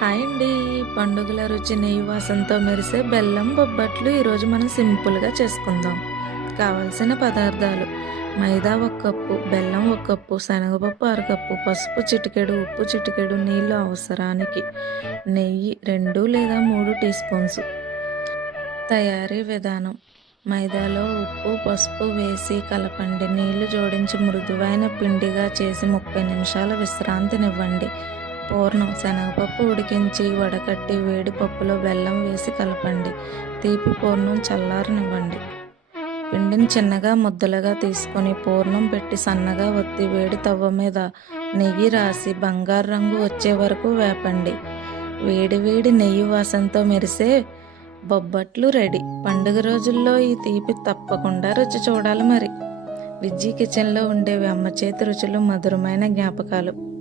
Hi అండి. పండుగల రుచి నెయ్యి వాసనతో మెరిసే బెల్లం బొబ్బట్లు ఈరోజు మనం సింపుల్గా చేసుకుందాం. కావలసిన పదార్థాలు. మైదా ఒక కప్పు బెల్లం ఒక కప్పు శనగపప్పు అరకప్పు పసుపు చిటికెడు ఉప్పు చిటికెడు నీళ్ళు అవసరానికి నెయ్యి రెండు లేదా మూడు టీ స్పూన్స్. తయారీ విధానం. మైదాలో ఉప్పు పసుపు వేసి కలపండి. నీళ్ళు జోడించి మృదువైన పిండిగా చేసి ముప్పై నిమిషాల విశ్రాంతినివ్వండి. పూర్ణం శనగపప్పు ఉడికించి వడకట్టి వేడి పప్పులో బెల్లం వేసి కలపండి. తీపి పూర్ణం చల్లారనివ్వండి. పిండిని చిన్నగా ముద్దలుగా తీసుకొని పూర్ణం పెట్టి సన్నగా ఒత్తి వేడి తవ్వ మీద నెయ్యి రాసి బంగారు రంగు వచ్చే వరకు వేపండి. వేడి వేడి నెయ్యి వాసనతో మెరిసే బొబ్బట్లు రెడీ. పండుగ రోజుల్లో ఈ తీపి తప్పకుండా రుచి చూడాలి మరి. విజ్జీ కిచెన్లో ఉండేవి అమ్మ చేతి రుచులు మధురమైన జ్ఞాపకాలు.